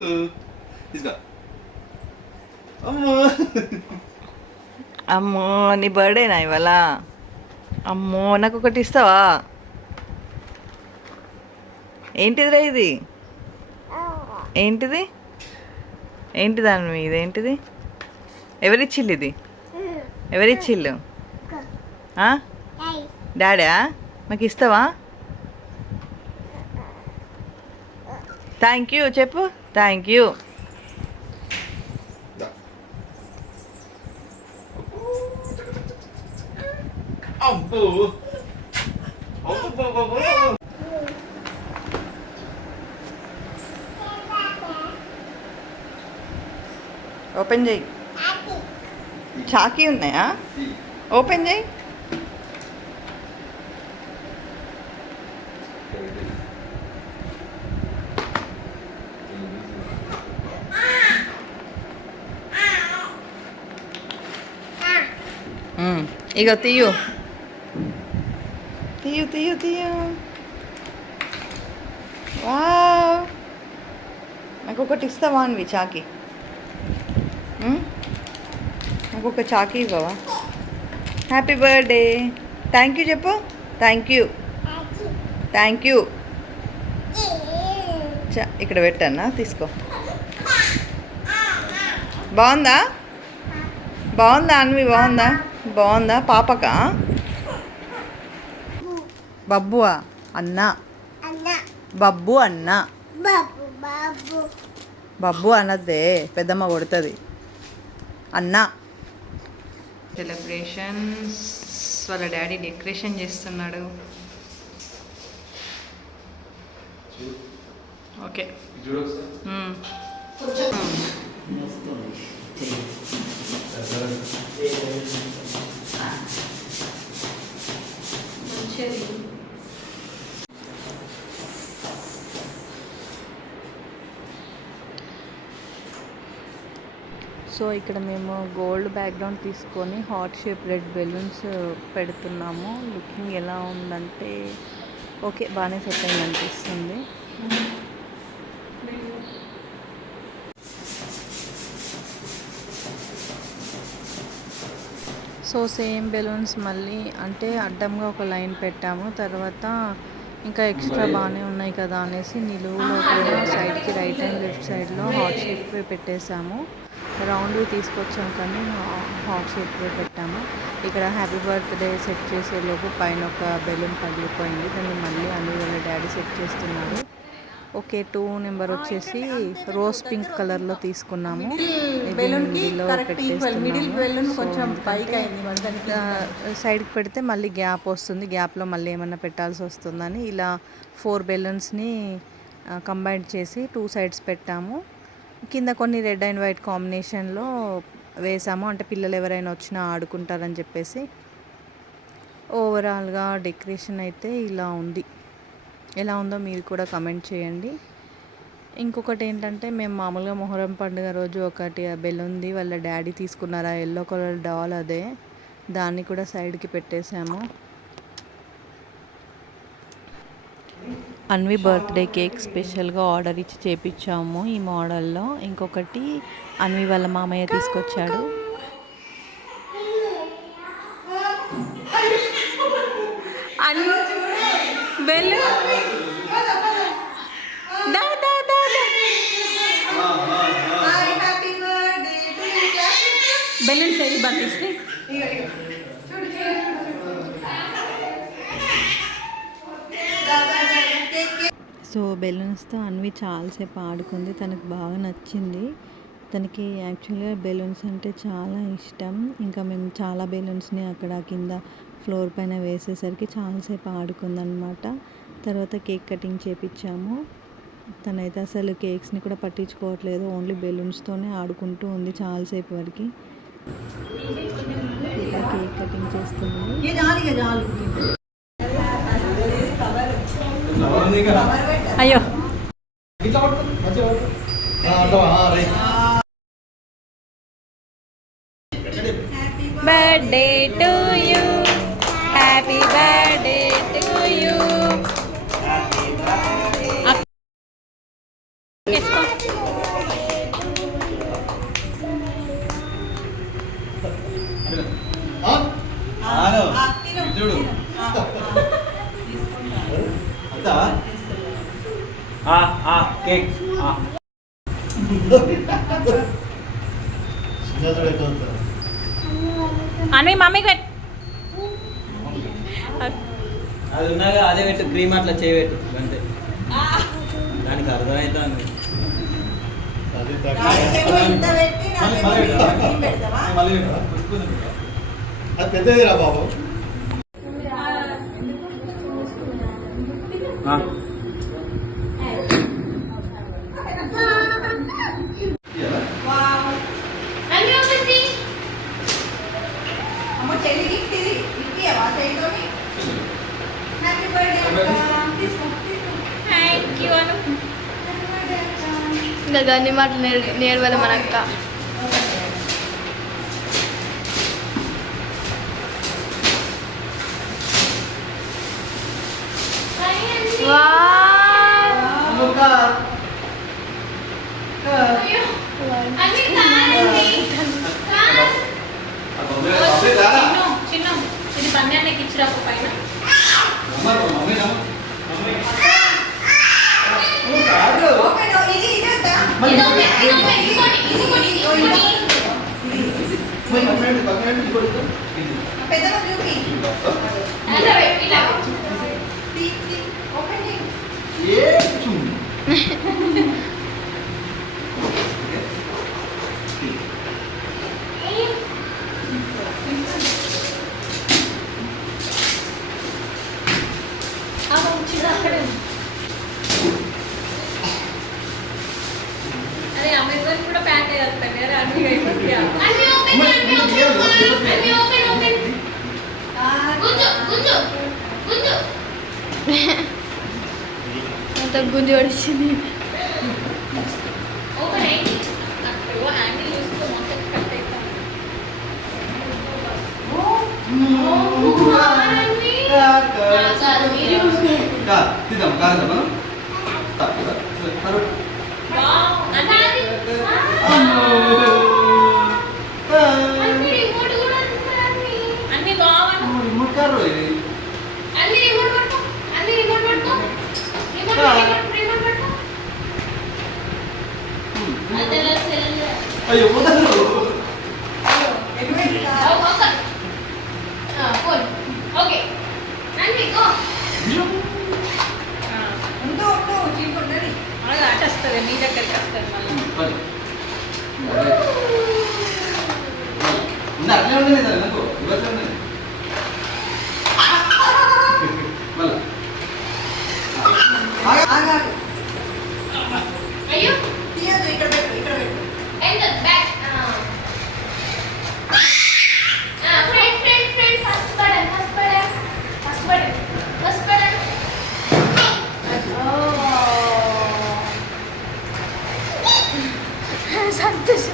తీసుకో. అమ్మో అమ్మో నీ బర్త్డేనా ఇవాళ? అమ్మో నాకు ఒకటి ఇస్తావా? ఏంటిదిరా ఇది? ఏంటిది? ఏంటి దాని మీద ఏంటిది? ఎవరిచ్చిల్లు ఇది? ఎవరిచ్చిల్లు? డాడా నాకు ఇస్తావా? థ్యాంక్ యూ చెప్పు. Thank you. అబ్బో అబ్బో. ఓపెన్ చేయి. చాకీ ఉన్నాయా? ఓపెన్ చేయి. ఇక తీయు తీయు తీయు తీయు. వావ్, నాకు ఒకటి ఇస్తావా అనివి చాకీ? నాకు ఒక చాకీ ఇవ్వవా? Happy birthday. థ్యాంక్ యూ చెప్పు. Thank you. Thank you. ఇక్కడ పెట్టన్నా, తీసుకో. బాగుందా? బాగుందా అన్వి? బాగుందా? బాగుందా పాపకా? బబ్బువా? అన్న బబ్బు అన్న. బబ్బు అన్నదే, పెద్దమ్మ కొడుతుంది. అన్న. సెలబ్రేషన్స్. వాళ్ళ డాడీ డెకరేషన్ చేస్తున్నాడు. ఓకే. సో ఇక్కడ మేము గోల్డ్ బ్యాక్గ్రౌండ్ తీసుకొని హార్ట్ షేప్ రెడ్ బెలూన్స్ పెడుతున్నాము. లుకింగ్ ఎలా ఉందంటే ఓకే, బాగానే సెట్ అయింది అనిపిస్తుంది. సో సేమ్ బెలూన్స్ మళ్ళీ అంటే అడ్డంగా ఒక లైన్ పెట్టాము. తర్వాత ఇంకా ఎక్స్ట్రా బాగానే ఉన్నాయి కదా అనేసి నిలువులో కూడా సైడ్కి రైట్ అండ్ లెఫ్ట్ సైడ్లో హార్ట్ షేప్ పెట్టేశాము. రౌండ్వి తీసుకొచ్చాము కానీ హార్ట్ షేప్వే పెట్టాము. ఇక్కడ హ్యాపీ బర్త్డే సెట్ చేసేలోపు పైన ఒక బెలూన్ పగిలిపోయింది. దాన్ని మళ్ళీ అన్ని వాళ్ళ డాడీ సెట్ చేస్తున్నాడు. ఓకే, 2 నెంబర్ వచ్చేసి రోజ్ పింక్ కలర్లో తీసుకున్నాము. సైడ్కి పెడితే మళ్ళీ గ్యాప్ వస్తుంది, గ్యాప్లో మళ్ళీ ఏమన్నా పెట్టాల్సి వస్తుందని ఇలా 4 బెలూన్స్ని కంబైన్ చేసి 2 సైడ్స్ పెట్టాము. కింద కొన్ని రెడ్ అండ్ వైట్ కాంబినేషన్లో వేసాము, అంటే పిల్లలు ఎవరైనా వచ్చినా ఆడుకుంటారని చెప్పేసి. ఓవరాల్గా డెకరేషన్ అయితే ఇలా ఉంది. ఎలా ఉందో మీరు కూడా కమెంట్ చేయండి. ఇంకొకటి ఏంటంటే మేము మామూలుగా మొహరం పండుగ రోజు ఒకటి బెలూన్ది వాళ్ళ డాడీ తీసుకున్నారు, ఆ ఎల్లో కలర్ డాల్, అదే దాన్ని కూడా సైడ్కి పెట్టేశాము. అన్వి బర్త్డే కేక్ స్పెషల్గా ఆర్డర్ ఇచ్చి చేపించాము ఈ మోడల్లో. ఇంకొకటి అన్వి వాళ్ళ మామయ్య తీసుకొచ్చాడు. సో బెలూన్స్తో అన్వి చాలాసేపు ఆడుకుంది, తనకు బాగా నచ్చింది. తనకి యాక్చువల్గా బెలూన్స్ అంటే చాలా ఇష్టం. ఇంకా మేము చాలా బెలూన్స్ని అక్కడ కింద ఫ్లోర్ పైన వేసేసరికి చాలాసేపు ఆడుకుందనమాట. తర్వాత కేక్ కటింగ్ చేపించాము. తనైతే అసలు కేక్స్ని కూడా పట్టించుకోవట్లేదు, ఓన్లీ బెలూన్స్తోనే ఆడుకుంటూ ఉంది చాలాసేపు వరకు. ఇక కేక్ కటింగ్ చేస్తుంది. అయ్యో birthday to you, happy birthday to you. చేసుకో. అని మమ్మీకి పెట్టు. అది ఉన్నాగా అదే పెట్టు, క్రీమ్ అట్లా చేయబెట్టు అంతే. దానికి అర్థమవుతుంది. అది పెద్దదిరా బాబు. ఇంకా గన్ని మాటలు నేర్వాలి మన అక్క. చిన్న ఇది పన్నెండుకి ఇచ్చిరా పైన. అరే అమెజాన్ కూడా ప్యాక్ చేస్తాను కదా అన్ని అంత గుంజి పడిచింది. అన్ని బాగుంది. అయ్యో వస్తుంది మీ దగ్గరికి వస్తుంది మళ్ళీ అట్లే ఉండదు సార్ నాకు ఇవ్వచ్చు అయ్యో తీయదు. ఇక్కడ పెట్టు, ఇక్కడ పెట్టు. Back first button Santosh